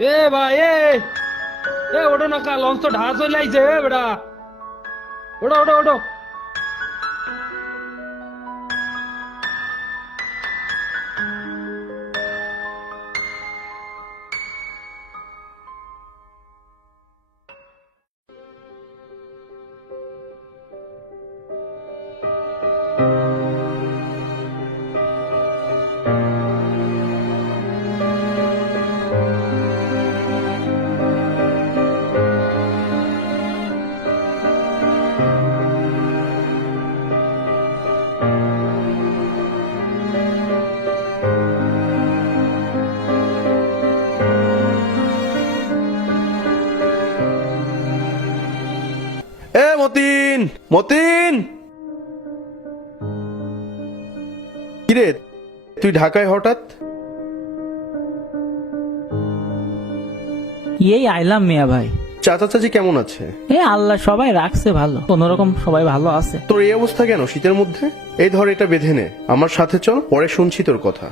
এ ভাই এ ওঠো না কা লঞ্চ তো ঢাকা চলে আইছে বেটা। ওঠো ওঠো ওঠো। এ মতিন, মতিন, কিরে তুই ঢাকায় হঠাৎ? এই আইলাম মিয়া ভাই। চাচা চাচি কেমন আছে? আল্লাহ সবাই রাখছে ভালো, কোনরকম সবাই ভালো আছে। তোর এই অবস্থা কেন শীতের মধ্যে? এই ধর এটা বেঁধে নে, আমার সাথে চল, পরে শুনছি তোর কথা।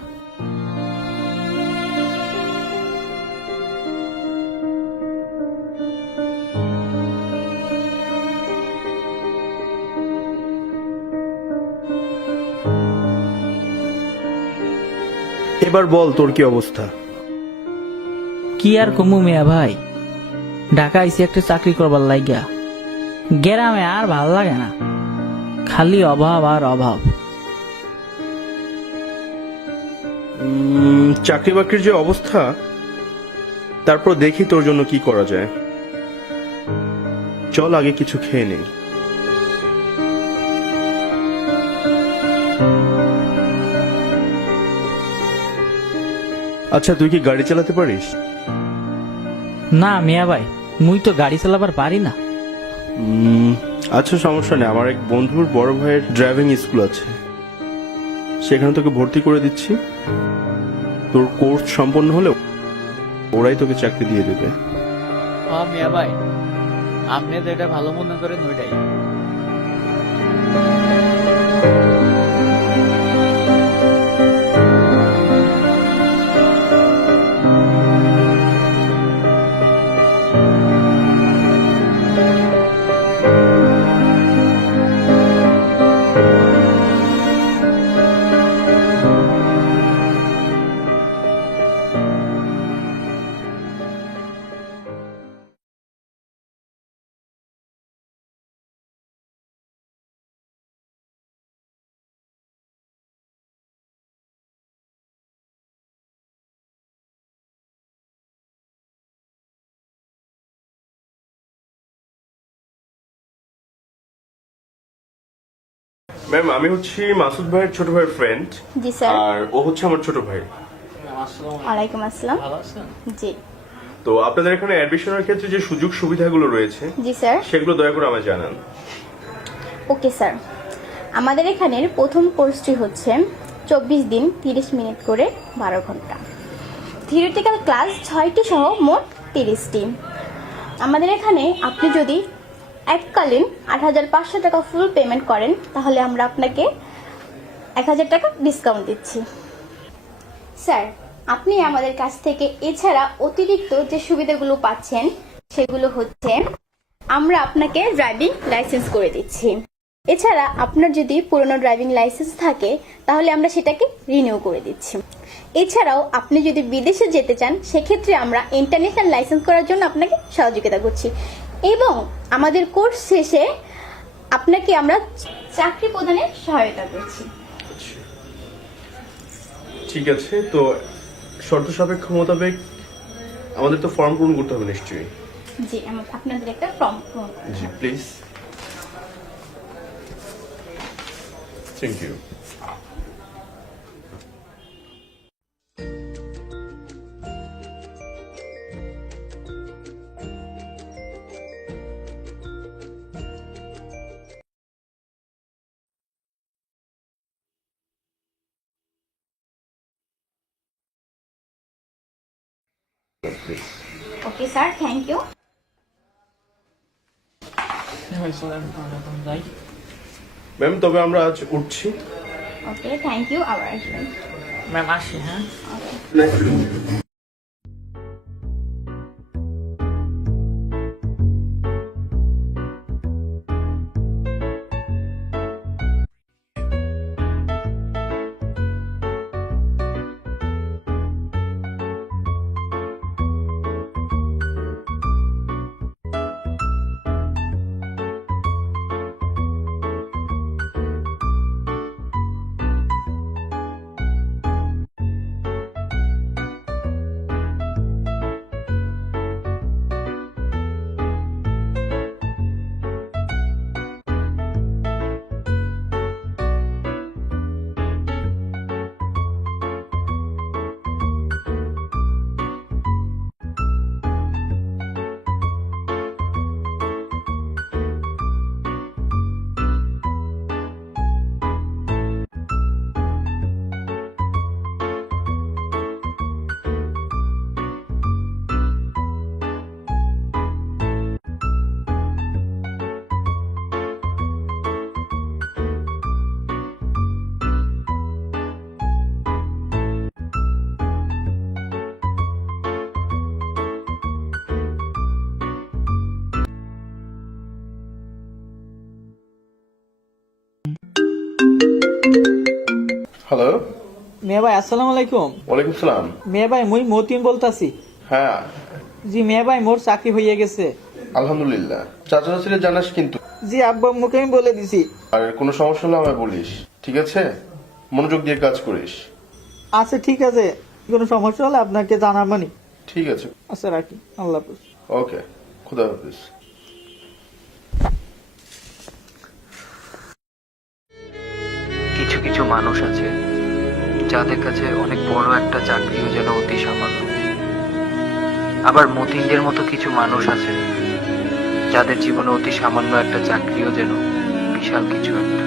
এবার বল তোর কি অবস্থা? কি আর কমু মিয়া ভাই, ঢাকা আইসি একটা চাকরি করবার লাগিয়া। গ্রামে আর ভাল লাগে না, খালি অভাব আর অভাব। চাকরি বাকরির যে অবস্থা, তারপর দেখি তোর জন্য কি করা যায়। চল আগে কিছু খেয়ে নেই। আচ্ছা তুই কি গাড়ি চালাতে পারিস? না মিয়া ভাই, মুই তো গাড়ি চালাবার পারি না। আচ্ছা সমস্যা নেই, আমার এক বন্ধুর বড় ভাইয়ের ড্রাইভিং স্কুল আছে, সেখানে তোকে ভর্তি করে দিচ্ছি। তোর কোর্স সম্পন্ন হলে ওরাই তোকে চাকরি দিয়ে দেবে। মিয়া ভাই, আপনি তো এটা ভালো মনে করেন ওইটাই। ম্যাম আমি হচ্ছি মাসুদ ভাইয়ের ছোট ভাইয়ের ফ্রেন্ড। জি স্যার। আর ও হচ্ছে আমার ছোট ভাই। ওয়ালাইকুম আসসালাম। ভালো আছেন? জি তো আপনাদের এখানে অ্যাডমিশনের ক্ষেত্রে যে সুযোগ সুবিধাগুলো রয়েছে জি স্যার। সেগুলো দয়া করে আমায় জানান। ওকে স্যার, আমাদের এখানের প্রথম কোর্সটি হচ্ছে 24 দিন 30 মিনিট করে 12 ঘন্টা, থিওরিটিক্যাল ক্লাস 6টি সহ মোট 30টি। আমাদের এখানে আপনি যদি এককালীন 8,500 টাকা ফুল পেমেন্ট করেন তাহলে আমরা আপনাকে 1,000 টাকা ডিসকাউন্ট দিচ্ছি। স্যার, আপনি আমাদের কাছ থেকে এছাড়া অতিরিক্ত যে সুবিধাগুলো পাচ্ছেন সেগুলো হচ্ছে আমরা আপনাকে ড্রাইভিং লাইসেন্স করে দিচ্ছি। এছাড়া আপনার যদি পুরনো ড্রাইভিং লাইসেন্স থাকে তাহলে আমরা সেটাকে রিনিউ করে দিচ্ছি। এছাড়াও আপনি যদি বিদেশে যেতে চান সেক্ষেত্রে আমরা ইন্টারন্যাশনাল লাইসেন্স করার জন্য আপনাকে সহযোগিতা করছি এবং আমাদের কোর্স শেষে আপনাকে আমরা চাকরি প্রদানে সহায়তা করছি। ঠিক আছে, তো শর্ত সাপেক্ষ মোতাবেক আমাদের তো ফর্ম পূরণ করতে হবে নিশ্চয়ই। জি, আপনাদের একটা ফর্ম পূরণ করতে জি হবে। Please. Thank you. Okay sir, thank you. Ma'am তবে আমরা আজ উঠছি। ওকে, থ্যাংক ইউ, আবার আসবেন। ম্যাম আসি। হ্যাঁ ওকে। হ্যালো, মিয়া ভাই আসসালামু আলাইকুম। ওয়ালাইকুম সালাম। মিয়া ভাই মুই মতিন বলতাছি। হ্যাঁ, জি মিয়া ভাই মোর চাকরি হইয়া গেছে। আলহামদুলিল্লাহ। চাচা চাচিরে জানাস কিন্তু, জি আব্বা মুখে আমি বলে দিছি। আর কোনো সমস্যা হলে আমায় বলিস, ঠিক আছে? মনোযোগ দিয়ে কাজ করিস। আচ্ছা ঠিক আছে, কোনো সমস্যা হলে আপনাকে জানাবানি। ঠিক আছে, আচ্ছা রাখি, আল্লাহ হাফেজ। ওকে, খুদা হাফিজ। কিছু কিছু মানুষ আছে যাদের কাছে অনেক বড় একটা চাকরিও যেন অতি সামান্য। আবার মতিনদের মতো কিছু মানুষ আছে যাদের জীবনে অতি সামান্য একটা চাকরিও যেন বিশাল কিছু একটা।